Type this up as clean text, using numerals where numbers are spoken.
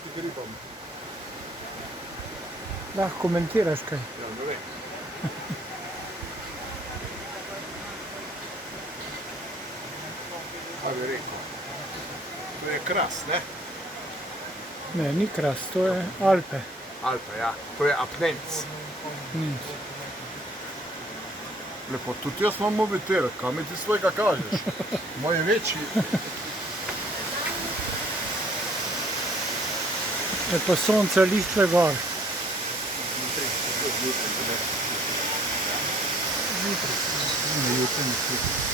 proti gribam. Lahko komentiraš kaj? Ja, ne vem. Kaj bi rekel? To je kras, ne? Ne, ni kras, to je Alpe. Alpe, ja. To je apnenc. Nic. Lepo, tudi jaz imam mobitel, kam mi ti svojega kažeš? Moj je večji. Je pa sonce lištve gor. Jutri.